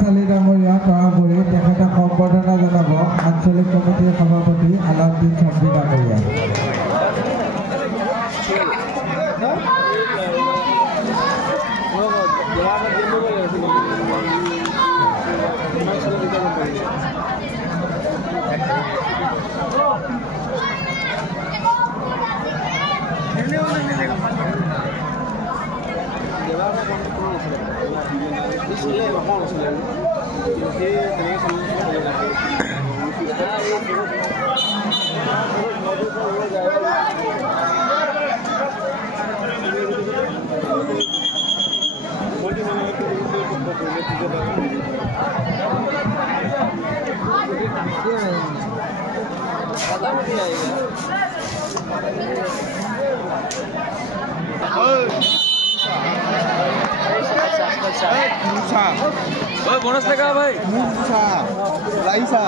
চালি ডাঙৰীয়া তৰাবৰী তেখেতক সম্বৰ্ধনা জনাব আঞ্চলিক কমিটিৰ সভাপতি আলাউদ্দিন চন্দ্ৰী ডাঙৰীয়া। bonus lagi भाई Musa Laisa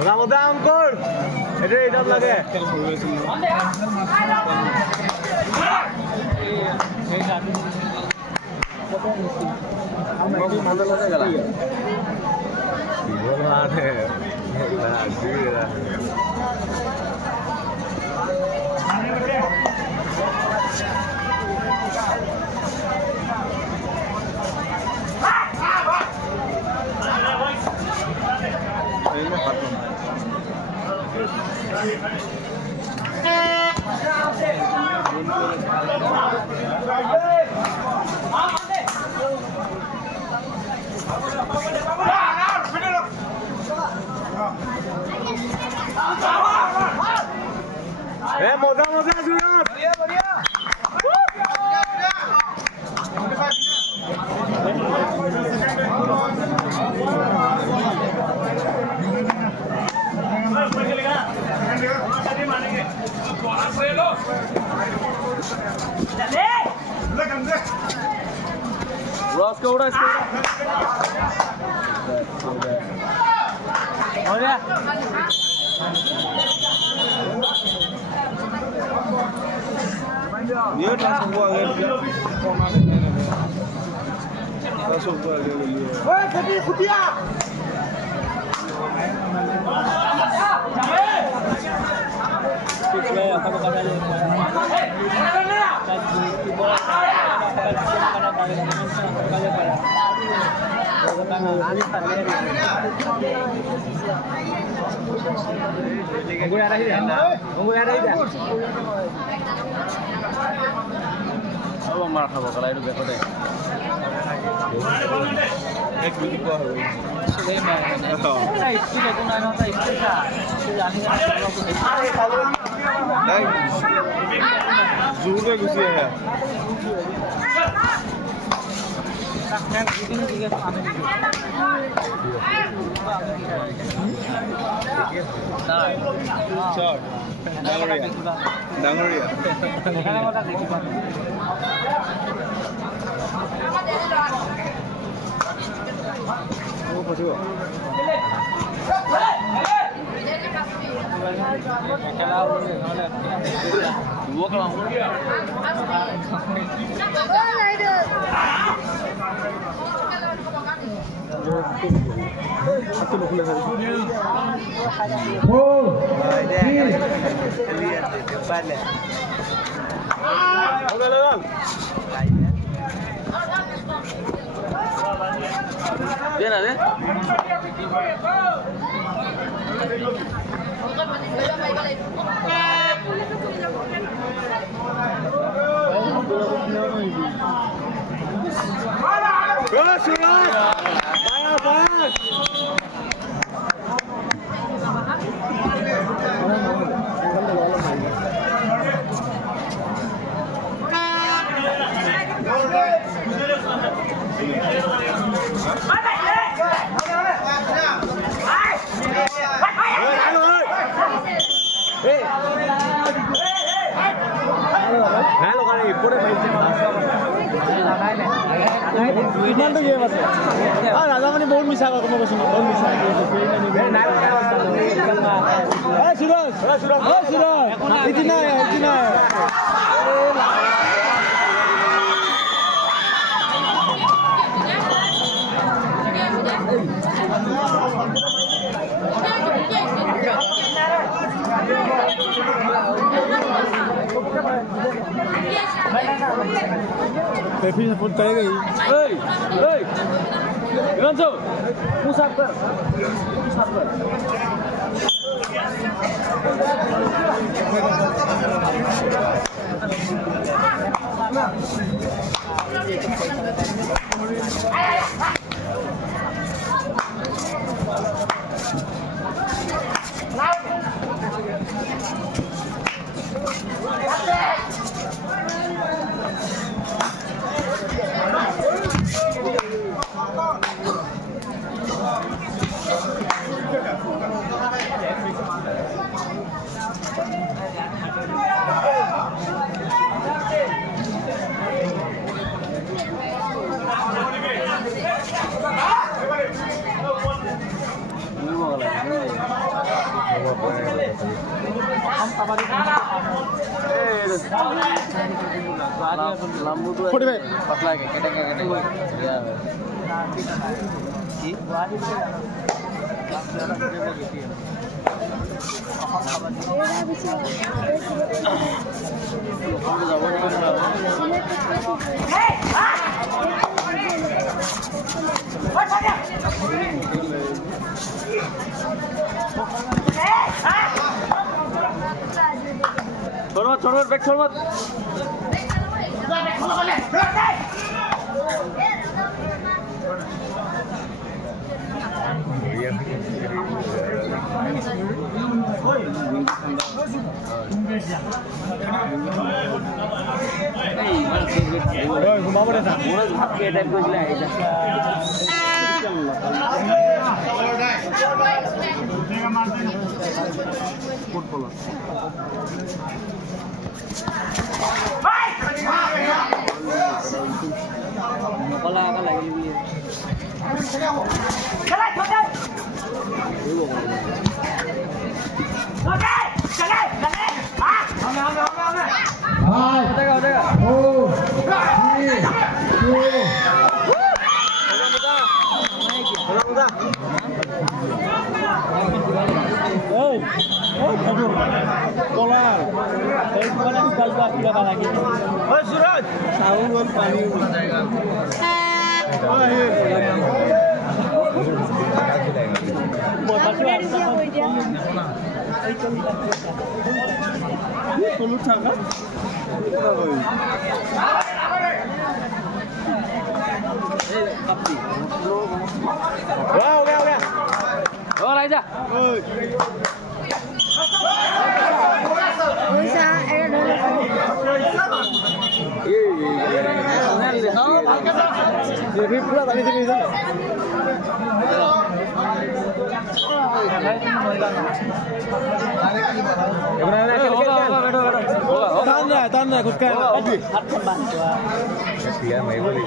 Ramadan kor, itu idam lagi. Moda Surat. Roscoe udah oh ya dia langsung gua langsung gua woi jadi kutia marhaba kalau itu betul deh. Ek biji ko ho. Sudai mai. Sai sila ko na na sai sila. Sila ni na ko. Dai. Zure gusi hai. Takkan ini juga sama ni. Short. Dangoria. Kana mata dekhiba. Oh, pasuo. Dua kalau. ৰাজামণি বহুত মিছা কয় মই কৈছো বহুত মিছা Pepi pun tak lagi. Hey, hey, gimana tu? Pusat ber. Pusat ber. पतला के छोड़ back छोड़ मत घुमाबो था भाग के टाइप को दिला Bola akan lagi lebih. Jalan, jalan. Suraj, sahuan pani जाएगा. Tan खुद का मैं बोली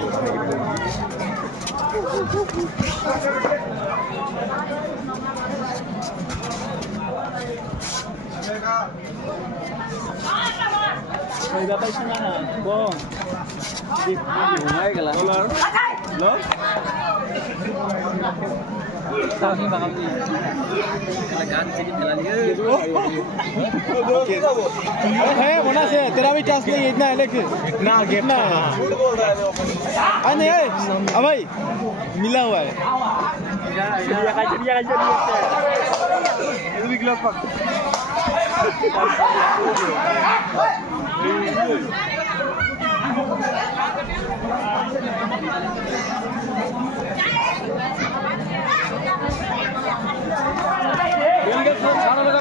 पैसा ना वो Kami bakal di गान से खेला लिया है होना से तेरा भी चांस नहीं इतना है लेकिन इतना गेप ना नहीं है अब भाई मिला हुआ है ये भी ग्लव पक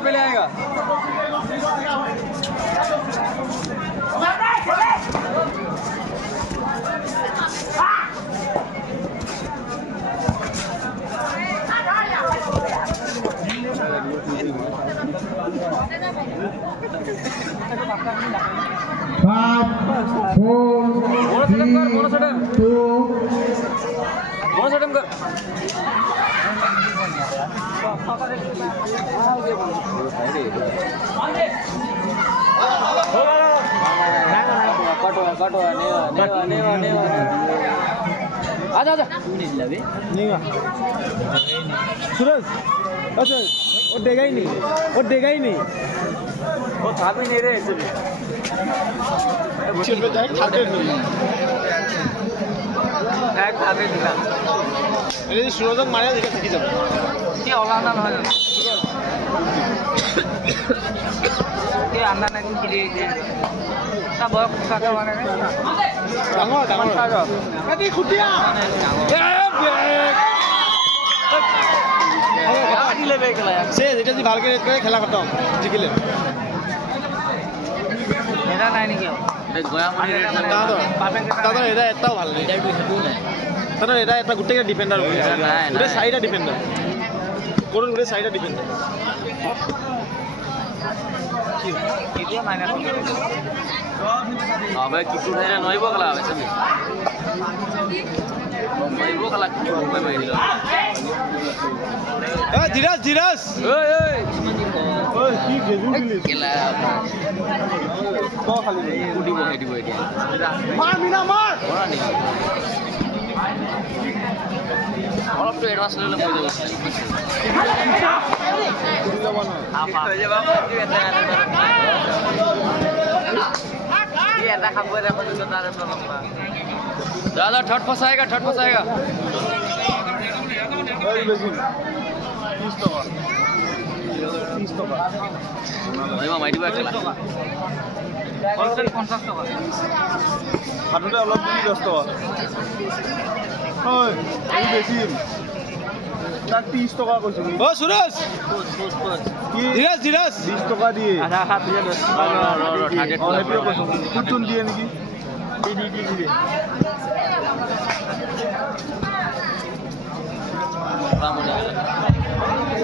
पहले आएगा आजा सूरज अच्छा वो देगा ही नहीं वो था भी नहीं रहे ऐसे सूरजक मारे थी जब आंदा नहीं খেলা খতম জিকিলে এটাও ভাল এটা এটা গোটেই ডিফেন্ডাৰ গোটেই চাৰিটা ডিফেন্ডাৰ কৰোঁ গোটেই চাৰিটা ডিফেন্ডাৰ अबे किसु धैर्य नइबो कला आबे छबे नइबो कला मुंबई में दिलो ए धीरज ओए की गेजु दिली केला तो खाली उडी दिबो एटी मार मिना मार ओरा नि অলপ তো এডভান্স লেলে মই যাব আপা যে বাপ কি এটা ये ऐसा खबर है अपन बता रहे हैं दादा ठट फसाएगा ओए लेकिन 30 टका भाई माइटी बात चला होलसेल 50 टका হাটুতে অলপ 10 টকা ওই এই বেশি তার 30 টাকা কইছো ও সুরেশ ধীরজ 20 টাকা দিয়ে আধা হাত দিয়ে 10 টার্গেট হেপিও কইছো কুটুন দিয়ে নাকি টিডি দিয়ে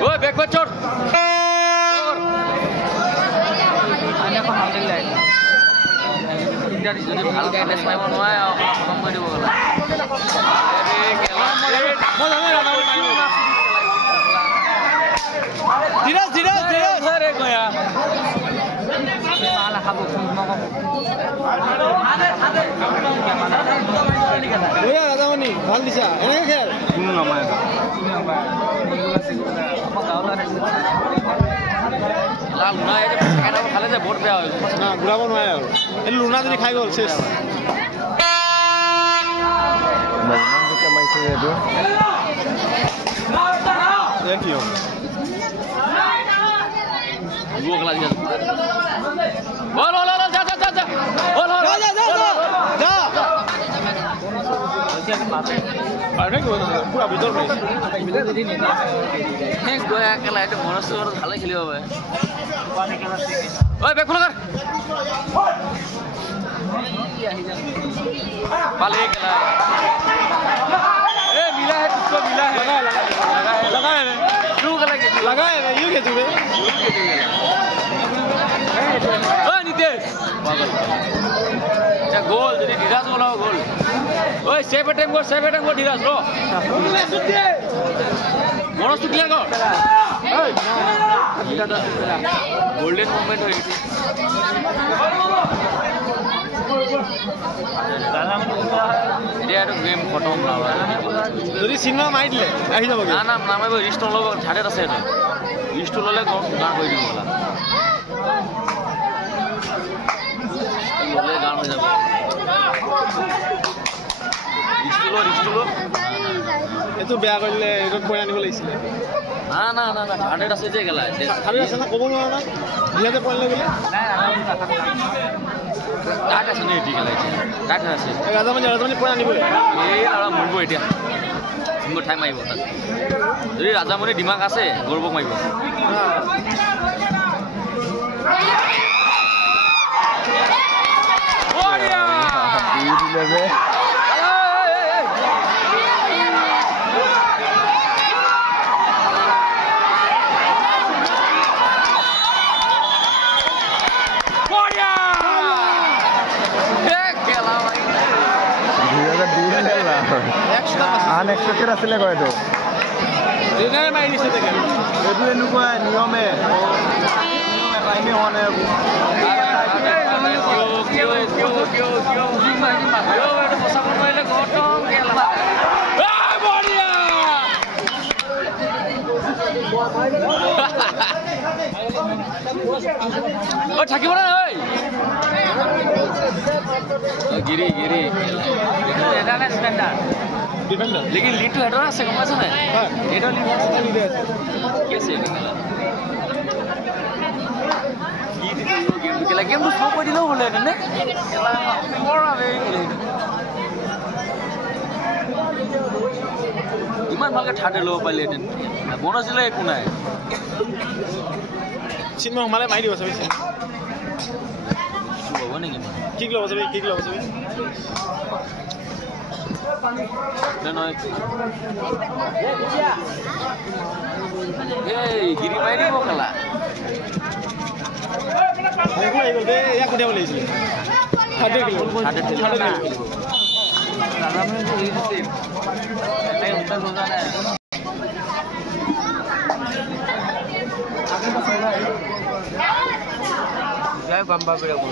ওই ব্যাকওয়ার্ড চড় আনে কো হামলে লাই ইন্টার যদি ভালকে এড্রেস পাইব নয় খতম কৰি দিব গলা धीरज अरे गया माला खाबो ওয়া রাজামণি ভাল দিছা এনেকে খেল কোনো নামায় লাল না এই কেটা খালে যে ভোট দেয়া হয় না ঘুরাব নোৱাৰে আৰু এই লুনা যদি খাই গল শেষ মজমান কে মাইছে এটো কি হ'ব वो गला दिया बोल जा बोल जा अरे को पूरा भीतर में नेक्स्ट गोया केला এটা মনস্ত বড় ভালো খেলি হবে ওই ব্যাক ফুল কর পালে কেলা ए मिला है किसको मिला है लगा है तू गला के लगा है यू के जुबे ओ नितेश এটা গোল যদি ধীরাজ বলাও গোল ওই সেভ অ্যাটেম্প কর ধীরাজ লো মনস্ত ক্লিয়ার কর এই গোল্ডেন মোমেন্ট হয়ে গেছে এতিয়া এইটো গেম খতম যদি চিনেমা মাৰি দিলে আহি যাব না না নামাৰিব ৰিষ্ট ল'ব ঠাইত আছে এইটো ৰিষ্টটো ল'লে গান কৰি দিব বোলা ল'লে গান হৈ যাব ৰিষ্টটো ল এইটো বেয়া কৰিলে এইটো পইণ্ট আনিব লাগিছিলে না না না না ঠাইত আছে যে গেলা ঠাইত আছে না ক'ব নোৱাৰা না বিয়াতে পইণ্ট লৈ গ'লে তাত আছে নে এটি গেলা তাত আছে ৰাজামণি পইণ্ট আনিবই এই ল'ৰা মৰিব এতিয়া মোৰ ঠাই মাৰিব তাত যদি ৰাজামণি দিমাগ আছে গৌৰৱক মাৰিব আনএক্সপেক্টেড আছিলে কয় এইটো মাৰি দিছে তাকে এইটো এনেকুৱা নিয়মে টাইমে হোৱা নাই থাকিব না গিৰি গিৰি এটা নে স্পেন্ডাৰ ডিফেন্ডাৰ लेकिन लीड तो हेडर আছে গম পাইছ না হয় এটা লীড আছে কি আছে কেলা গেম তো স্লো কৰি দিলেও হলে নে কেলা মৰা বে ইমান ভালকে ঠাডে ল'ব পাৰিলে হেতেন বোনাছ দিলে একো নাই চিনেমা সোমালে মাৰি দিব চাবি হ'ব নেকি কিক ল'ব চাবি নহয় এই গিৰি মাৰি দিব খেলা ইয়াক উঠিয়াব লাগিছিলে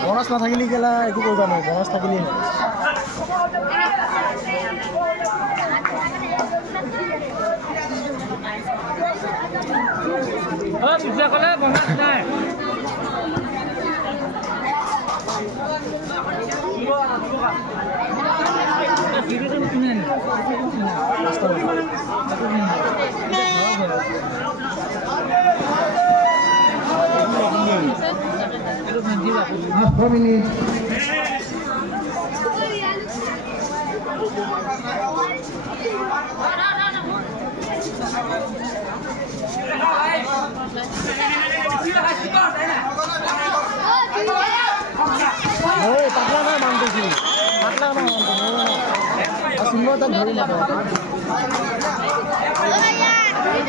বনাছ নাথাকিলে গেলা একো কৰিব নোৱাৰি বনাছ থাকিলেই ক'লে বনাছ নাই পাতলা নাই মানটো পাতলা নাই চিন্ময় তাক ধৰি নাপায়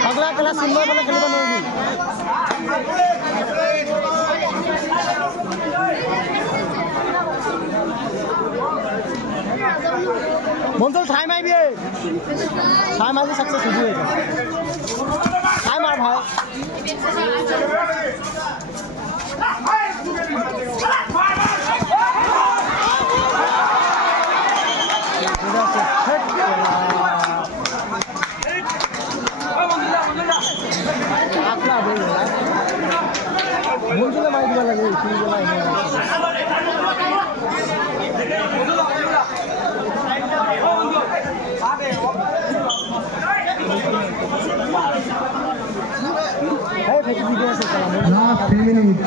পাগলা কেলা চিন্ময় পেলাই খেলিব নোৱাৰিবি মঞ্চল ঠাই মাৰিবি ঠাই মাৰি চাকচেছ হ'বই ঠাই মাৰ ভাই মঞ্চলে মাৰি দিব লাগে Last 3 minutes.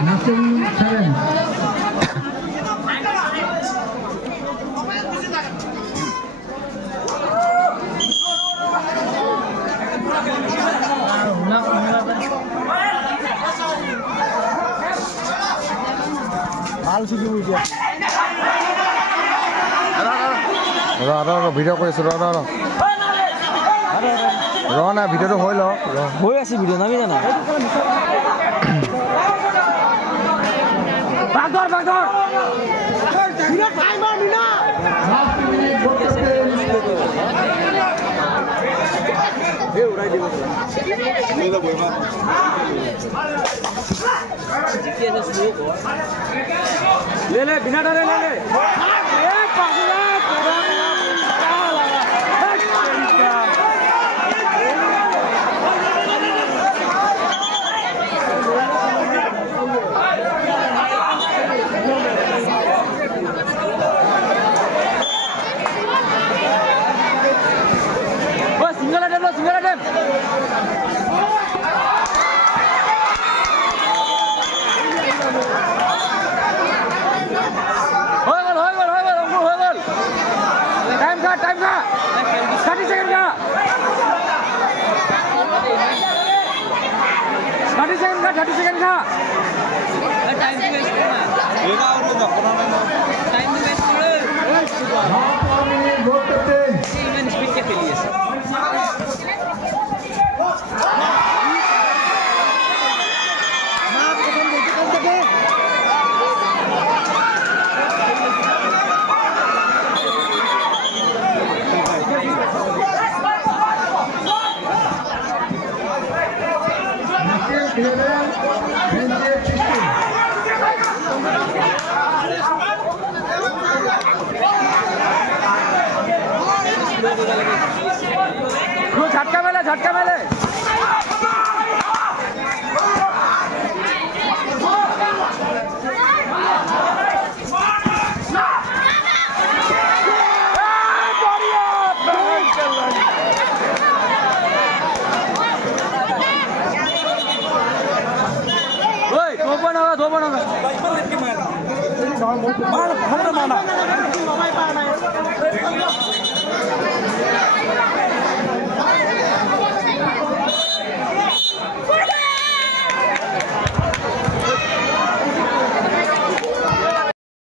Nothing 7. ভিডিঅ' কৰি আছো ৰ না ভিডিঅ'টো হৈ ল হৈ আছে ভিডিঅ' নামি জানা বাগৰ ले ले बिना डरे ले ले सिंगल अटेम्प्ट लो सिंगल अटेम्प्ट टाइम का 30 सेकंड का 30 सेकंड का टाइम वेस्ट करना टाइम वेस्ट करो इवन स्पीड के लिए झटका मेले दो बनाना मार माना